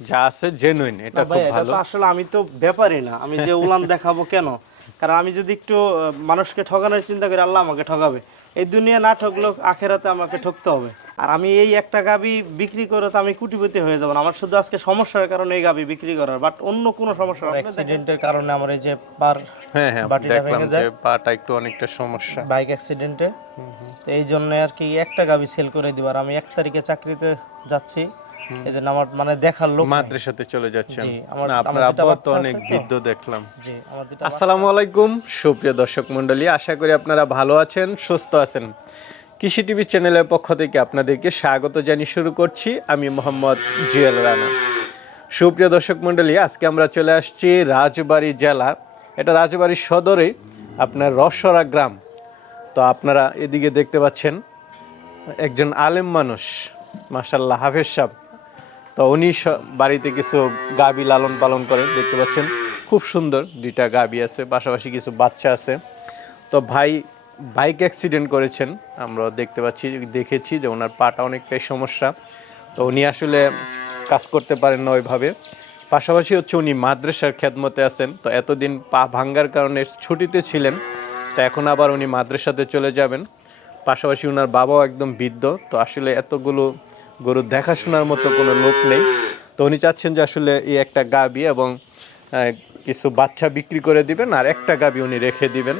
যা আছে জেনুইন এটা খুব ভালো। তো আসলে আমি তো ব্যাপারই না। আমি যে উলান দেখাবো কেন? কারণ আমি যদি একটু মানুষকে ঠকানোর চিন্তা করি আল্লাহ আমাকে ঠকাবে এই দুনিয়া না ঠকলেও আখেরাতে আমাকে ঠকতে হবে। আর আমি এই একটা গাবি বিক্রি করে তো আমি কুটিপতি হয়ে যাব আমার শুধু আজকে সমস্যার কারণে এই গাবি বিক্রি করার বাট অন্য কোনো সমস্যা অ্যাক্সিডেন্টের কারণে আমার এই যে পার হ্যাঁ হ্যাঁ দেখলাম যে পাটা একটু অনেকটা সমস্যা। বাইক অ্যাক্সিডেন্টে তো এই জন্য আর কি একটা গাবি সেল করে দিবার। আমি এক তারিখে চাকরিতে যাচ্ছি। এই জন্য আমার মানে দেখার লোক। মাদ্রাসাতে চলে যাচ্ছেন। না আপনার আব্বা তো অনেক। বৃদ্ধ দেখলাম। জি আসসালামু আলাইকুম সুপ্রিয় দর্শক মণ্ডলী আশা করি আপনারা ভালো আছেন সুস্থ আছেন। কৃষি টিভি চ্যানেলের পক্ষ থেকে আপনাদেরকে স্বাগত জানিয়ে শুরু করছি। আমি মোহাম্মদ জিয়াল রানা। সুপ্রিয় দর্শক মণ্ডলী আজকে আমরা চলে আসছি রাজবাড়ী জেলা। এটা রাজবাড়ী সদরে আপনার রসরা গ্রাম। তো আপনারা এদিকে দেখতে পাচ্ছেন একজন আলেম মানুষ মাসাল্লাহ হাফেজ সাহেব। তো উনি বাড়িতে কিছু গাবি লালন পালন করেন, দেখতে পাচ্ছেন। খুব সুন্দর দুইটা গাবি আছে, পাশাপাশি কিছু বাচ্চা আছে। তো ভাই, বাইক অ্যাক্সিডেন্ট করেছেন, আমরা দেখতে পাচ্ছি, দেখেছি যে ওনার পাটা অনেকটাই সমস্যা। তো উনি আসলে কাজ করতে পারেন না ওইভাবে। পাশাপাশি হচ্ছে উনি মাদ্রাসার খেদমতে আছেন, তো এতদিন পা ভাঙ্গার কারণে ছুটিতে ছিলেন, তো এখন আবার উনি মাদ্রাসাতে চলে যাবেন। পাশাপাশি ওনার বাবাও একদম বৃদ্ধ, তো আসলে এতগুলো গরু দেখাশোনার মতো কোনো লোক নেই। তো উনি চাচ্ছেন যে আসলে এই একটা গাবি এবং কিছু বাচ্চা বিক্রি করে দিবেন আর একটা গাবি উনি রেখে দিবেন।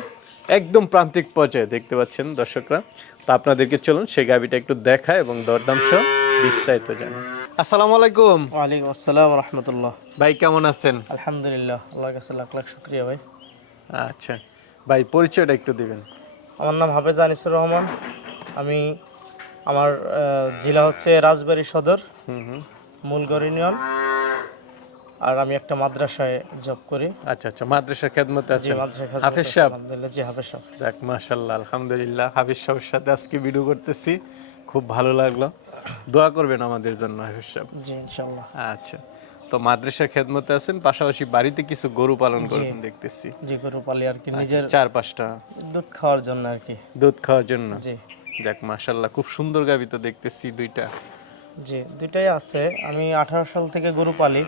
একদম প্রান্তিক পর্যায়ে দেখতে পাচ্ছেন দর্শকরা। তো আপনাদেরকে চলুন সেই গাবিটা একটু দেখা এবং দরদাম সহ বিস্তারিত জানান আসসালামু আলাইকুম। ওয়ালাইকুম আসসালাম রহমতুল্লাহ। ভাই কেমন আছেন? আলহামদুলিল্লাহ আল্লাহর কাছে লাখ লাখ শুক্রিয়া ভাই। আচ্ছা। ভাই পরিচয়টা একটু দিবেন। আমার নাম হাফেজ আনিসুর রহমান। আমি আমার জেলা হচ্ছে রাজবাড়ী সদর মূলগড় ইউনিয়ন। আর আমি একটা মাদ্রাসায় জব করি। আচ্ছা আচ্ছা মাদ্রাসা খেদমতে জি আছেন। হাফেজ সাহেব? আলহামদুলিল্লাহ। জি হাফেজ সাহেব। যাক মাশাল্লাহ আলহামদুলিল্লাহ। হাফিজ সাহেবের সাথে আজকে ভিডিও করতেছি। খুব ভালো লাগল। দোয়া করবেন আমাদের জন্য হাফিজ সাহেব। জি ইনশাল্লাহ আচ্ছা তো মাদ্রাসা খেদমতে আছেন পাশাপাশি বাড়িতে কিছু গরু পালন করেন দেখতেছি। জি গরু পালি আর কি নিজের চার পাঁচটা। দুধ খাওয়ার জন্য আর কি। দুধ খাওয়ার জন্য? জি। যাক মাশাল্লাহ খুব সুন্দর গাবি তো দেখতেছি দুইটা। জি দুইটাই আছে। আমি আঠারো সাল থেকে গরু পালি।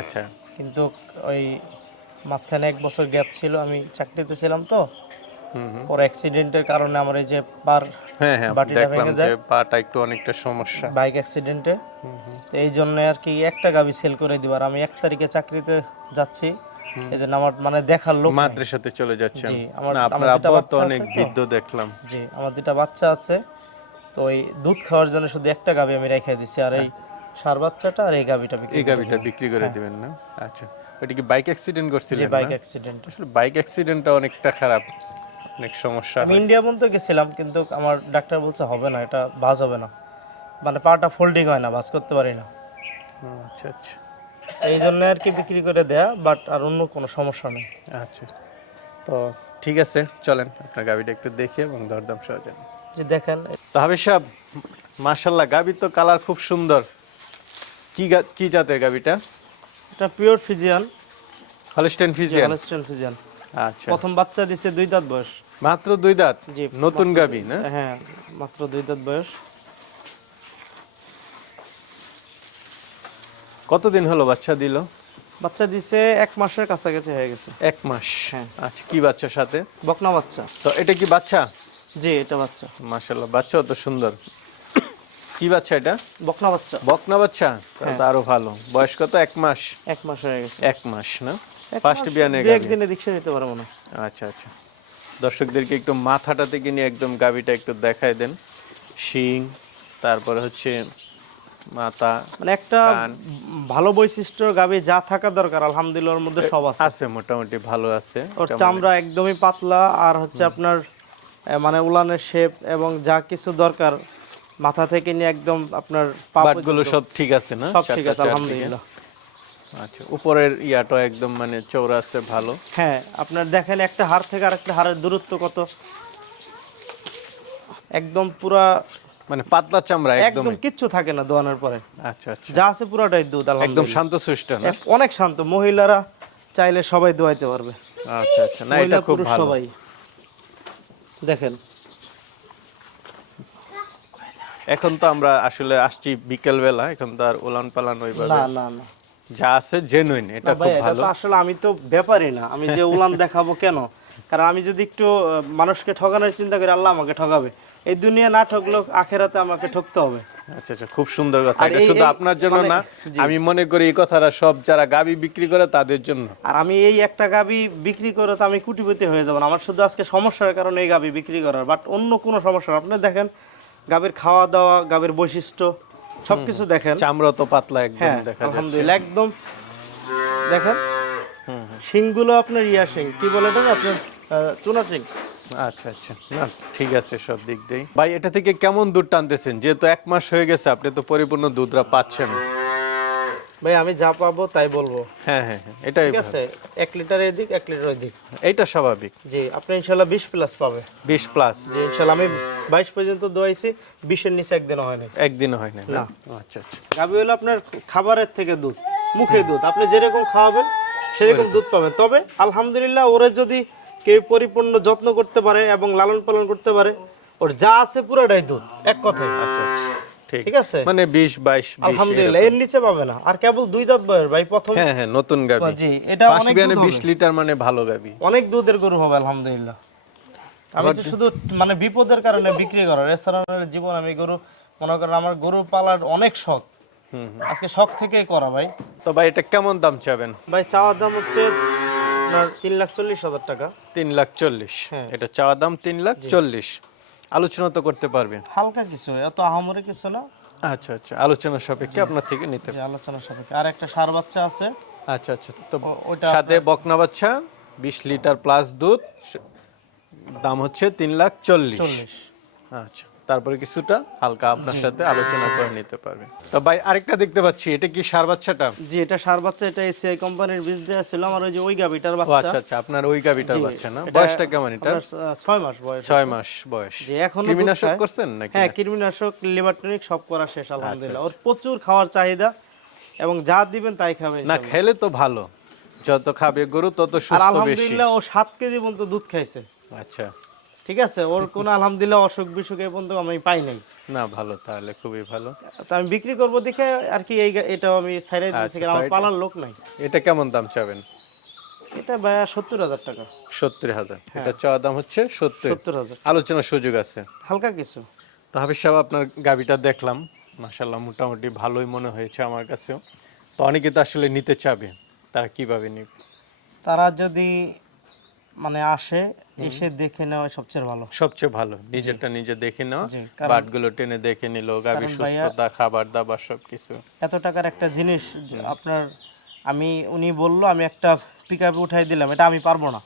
আচ্ছা। কিন্তু ওই মাঝখানে এক বছর গ্যাপ ছিল আমি চাকরিতে ছিলাম তো। পরে অ্যাক্সিডেন্টের কারণে আমার এই যে পার হ্যাঁ হ্যাঁ বাটিটা দেখলাম ভেঙে যে যায়। পাটা একটু অনেকটা সমস্যা। বাইক অ্যাক্সিডেন্টে তো এই জন্য আর কি একটা গাবি সেল করে দিবার। আমি এক তারিখে চাকরিতে যাচ্ছি। এই জন্য আমার মানে দেখার লোক। মাদ্রাসাতে চলে যাচ্ছেন। জি, আমার- আপনার আব্বা তো অনেক বৃদ্ধ দেখলাম। জি আমার দুটা বাচ্চা আছে। তো ওই দুধ খাওয়ার জন্য শুধু একটা গাবি আমি রেখে দিছি আর এই সার বাচ্চাটা আর এই গাবিটা বিক্রি এই গাবিটা বিক্রি করে দিবেন না? আচ্ছা ওটা কি বাইক অ্যাক্সিডেন্ট করছিলেন বাইক অ্যাক্সিডেন্ট আসলে বাইক অ্যাক্সিডেন্টটা অনেকটা খারাপ অনেক সমস্যা আমি ইন্ডিয়া পর্যন্ত গেছিলাম কিন্তু আমার ডাক্তার বলছে হবে না এটা বাজ হবে না। মানে পাটা ফোল্ডিং হয় না বাজ করতে পারি না। আচ্ছা আচ্ছা। এই জন্য আর কি বিক্রি করে দেয়া বাট আর অন্য কোনো সমস্যা নেই। আচ্ছা। তো ঠিক আছে চলেন আপনার গাবিটা একটু দেখে এবং দরদাম সহ জানি। যে দেখেন তো হাবিব সাহেব মার্শাল্লাহ গাবি তো কালার খুব সুন্দর। কি কি জাতের গাবিটা? এটা pure Friesian Holstein Friesian Holstein Friesian আচ্ছা। প্রথম বাচ্চা দিছে দুই দাঁত বয়স। মাত্র দুই দাঁত? জি নতুন গাবি না? হ্যাঁ মাত্র দুই দাঁত বয়স। কতদিন হলো বাচ্চা দিল? বাচ্চা দিছে এক মাসের কাছাকাছি হয়ে গেছে। এক মাস। হ্যাঁ। আচ্ছা কি বাচ্চার সাথে? বকনা বাচ্চা। তো এটা কি বাচ্চা? জি এটা বাচ্চা। মার্শাল্লাহ বাচ্চা তো সুন্দর। কি বাচ্চা এটা? বকনা বাচ্চা। বকনা বাচ্চা? তো আরও ভালো। বয়স কত? এক মাস। এক মাস হয়ে গেছে। এক মাস না? ফার্স্ট বিয়ানে একদিনে দীক্ষা নিতে পারব না। আচ্ছা আচ্ছা। দর্শকদেরকে একটু মাথাটা থেকে নিয়ে একদম গাবিটা একটু দেখায় দেন। শিং তারপরে হচ্ছে মাথা মানে একটা ভালো বৈশিষ্ট্য গাবি যা থাকা দরকার আলহামদুলিল্লাহ ওর মধ্যে সব আছে। আছে মোটামুটি ভালো আছে ওর চামড়া একদমই পাতলা আর হচ্ছে আপনার মানে উলানের শেপ এবং যা কিছু দরকার মাথা থেকে নিয়ে একদম আপনার পা বাটগুলো পর্যন্ত। সব ঠিক আছে না? সব ঠিক আছে আলহামদুলিল্লাহ। আচ্ছা উপরের ইয়াটা একদম মানে চৌড়া আছে ভালো। হ্যাঁ আপনার দেখেন একটা হাড় থেকে আরেকটা হাড়ের দূরত্ব কত? একদম পুরা মানে পাতলা চামড়া একদম কিচ্ছু থাকে না দোয়ানোর পরে। আচ্ছা আচ্ছা। যা আছে পুরাটাই দুধ একদম আলহামদুলিল্লাহ। শান্তশিষ্ট না? অনেক শান্ত। মহিলারা চাইলে সবাই দোয়াইতে পারবে। আচ্ছা আচ্ছা। না এটা খুব ভালো। সবাই। দেখেন। এখন তো আমরা আসলে আসছি বিকেল বেলা এখন তো আর উলান পালান ওইভাবে না না না। যা আছে জেনুইন এটা খুব এটা ভালো। তো আসলে আমি তো ব্যাপারই না। আমি যে উলান দেখাবো কেন? কারণ আমি যদি একটু মানুষকে ঠকানোর চিন্তা করি আল্লাহ আমাকে ঠকাবে। এই দুনিয়া না ঠকলো আখেরাতে আমাকে ঠকতে হবে। আচ্ছা আচ্ছা খুব সুন্দর কথা। এটা শুধু আপনার জন্য মানে- না আমি মনে করি এই কথাটা সব যারা গাবি বিক্রি করে তাদের জন্য। আর আমি এই একটা গাবি বিক্রি করে তো আমি কুটিপতি হয়ে যাব। আমার শুধু আজকে সমস্যার কারণে এই গাবি বিক্রি করার বাট অন্য কোনো সমস্যা আপনি দেখেন গাবির খাওয়া দাওয়া গাবির বৈশিষ্ট্য সবকিছু দেখেন। চামড়া তো পাতলা একদম হ্যাঁ দেখা যাচ্ছে। আলহামদুলিল্লাহ একদম। দেখেন। শিংগুলো আপনার ইয়া শিং কি বলে এটা আপনার চুনা শিং। আচ্ছা আচ্ছা। না ঠিক আছে সব দিক দিয়ে ভাই এটা থেকে কেমন দুধ টানতেছেন? যেহেতু এক মাস হয়ে গেছে আপনি তো পরিপূর্ণ দুধরা পাচ্ছেন। ভাই আমি যা পাবো তাই বলব। হ্যাঁ হ্যাঁ হ্যাঁ এটাই ঠিক আছে এক লিটার এদিক এক লিটার ওই দিক এইটা স্বাভাবিক। জি আপনি ইনশাল্লাহ বিশ প্লাস পাবে। বিশ প্লাস জি ইনশাল্লাহ আমি বাইশ পর্যন্ত দোয়াইছি বিশের নিচে একদিনও হয়নি একদিন হয় না? না। আচ্ছা আচ্ছা। গাভী হলো আপনার খাবারের থেকে দুধ মুখে দুধ। আপনি যেরকম খাওয়াবেন সেরকম দুধ পাবেন। তবে আলহামদুলিল্লাহ ওরে যদি কেউ পরিপূর্ণ যত্ন করতে পারে এবং লালন পালন করতে পারে। ওর যা আছে পুরোটাই দুধ এক কথায়। আচ্ছা আচ্ছা। ঠিক। ঠিক আছে? মানে বিশ বাইশ বিশ আলহামদুলিল্লাহ এর নিচে পাবে না। আর কেবল দুই দাঁত বয়স ভাই প্রথম হ্যাঁ হ্যাঁ নতুন গাবি জি এটা অনেক বিয়ানে দুধ বিশ হবে। লিটার মানে ভালো গাবি অনেক দুধের গরু হবে আলহামদুলিল্লাহ। আমি তো শুধু মানে বিপদের কারণে বিক্রি করার জীবন আমি গরু মনে করেন আমার গরু পালার অনেক শখ। আজকে শখ থেকেই করা ভাই। তো ভাই এটা কেমন দাম চাবেন? ভাই চাওয়ার দাম হচ্ছে আপনার তিন লাখ চল্লিশ হাজার টাকা। তিন লাখ চল্লিশ। হ্যাঁ। এটা চাওয়া দাম তিন লাখ চল্লিশ। আলোচনা তো করতে পারবেন। হালকা কিছু এত আহামরি কিছু না। আচ্ছা আচ্ছা। আলোচনা সাপেক্ষে আপনার থেকে নিতে আলোচনা সাপেক্ষে। আর একটা সার বাচ্চা আছে। আচ্ছা আচ্ছা। তো ও- ওইটা সাথে বকনা বাচ্চা বিশ লিটার প্লাস দুধ দাম হচ্ছে তিন লাখ চল্লিশ। চল্লিশ। আচ্ছা। তারপরে কিছুটা হালকা আপনার সাথে আলোচনা করে নিতে পারবেন তো ভাই আরেকটা দেখতে পাচ্ছি এটা কি সার বাচ্চাটা? জি এটা সার বাচ্চা এটা এসিআই কোম্পানির বীজ দেওয়া ছিল আমার ওই যে ওই গাবিটার বাচ্চা। আচ্ছা আচ্ছা আপনার ওই গাবিটার বাচ্চা না? বয়সটা কেমন এটা আপনার, আহ, ছয় মাস বয়স ছয় মাস বয়স। যে এখনও কৃমিনাশক। করছেন নাকি? হ্যাঁ কৃমিনাশক লিভার টনিক সব করা শেষ আলহামদুলিল্লাহ। আচ্ছা, ওর প্রচুর খাওয়ার চাহিদা এবং যা দিবেন তাই খাবে না খেলে তো ভালো। যত খাবে গরু তত সুস্থ বেশি। আলহামদুলিল্লাহ ও সাত কেজি পর্যন্ত দুধ খাইছে। আচ্ছা। ঠিক আছে? ওর কোনো আলহামদুলিল্লাহ অসুখ বিসুখ এই পর্যন্ত আমি পাই নাই। না ভালো তাহলে খুবই ভালো। তো আমি বিক্রি করব দেখে আর কি এই এটাও আমি সাইডে দিয়েছি আচ্ছা, কারণ আমার পালার লোক নাই। এটা কেমন দাম চাবেন? এটা ভাইয়া সত্তর হাজার টাকা। সত্তর হাজার। হ্যাঁ। এটা চাওয়া দাম হচ্ছে সত্তর। সত্তর হাজার। আলোচনার সুযোগ আছে। হালকা কিছু। তো হাফিজ সাহেব আপনার গাবিটা দেখলাম। মাসাল্লাহ মোটামুটি ভালোই মনে হয়েছে আমার কাছেও। তো অনেকে তো আসলে নিতে চাবে তারা কীভাবে নিবে? তারা যদি মানে আসে এসে দেখে নেওয়া সবচেয়ে ভালো। সবচেয়ে ভালো। নিজেরটা নিজে দেখে নেওয়া বাটগুলো টেনে দেখে নিল গাভীর সুস্থতা খাবার দাবার সবকিছু। এত টাকার একটা জিনিস আপনার আমি উনি বলল আমি একটা পিক আপে উঠাই দিলাম এটা আমি পারব না।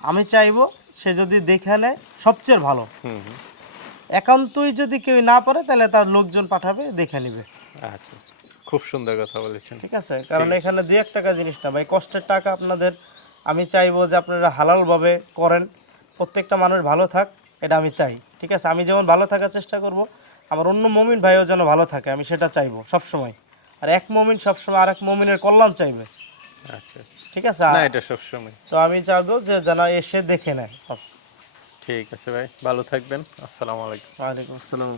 আমি চাইব সে যদি দেখে নেয় সবচেয়ে ভালো। একান্তই যদি কেউ না পারে তাহলে তার লোকজন পাঠাবে দেখে নিবে। আচ্ছা। খুব সুন্দর কথা বলেছেন। ঠিক আছে? কারণ এখানে দুই এক টাকা জিনিস না ভাই কষ্টের টাকা আপনাদের আমি চাইব যে আপনারা হালালভাবে করেন। প্রত্যেকটা মানুষ ভালো থাক এটা আমি চাই ঠিক আছে? আমি যেমন ভালো থাকার চেষ্টা করব আমার অন্য মমিন ভাইও যেন ভালো থাকে আমি সেটা চাইব সবসময়। আর এক মমিন সবসময় আর এক মমিনের কল্যাণ চাইবে। আচ্ছা। ঠিক আছে? না এটা সবসময়। তো আমি চাইব যে যেন এসে দেখে নেয় ঠিক আছে ভাই ভালো থাকবেন। আসসালামু আলাইকুম। ওয়ালাইকুম আসসালাম।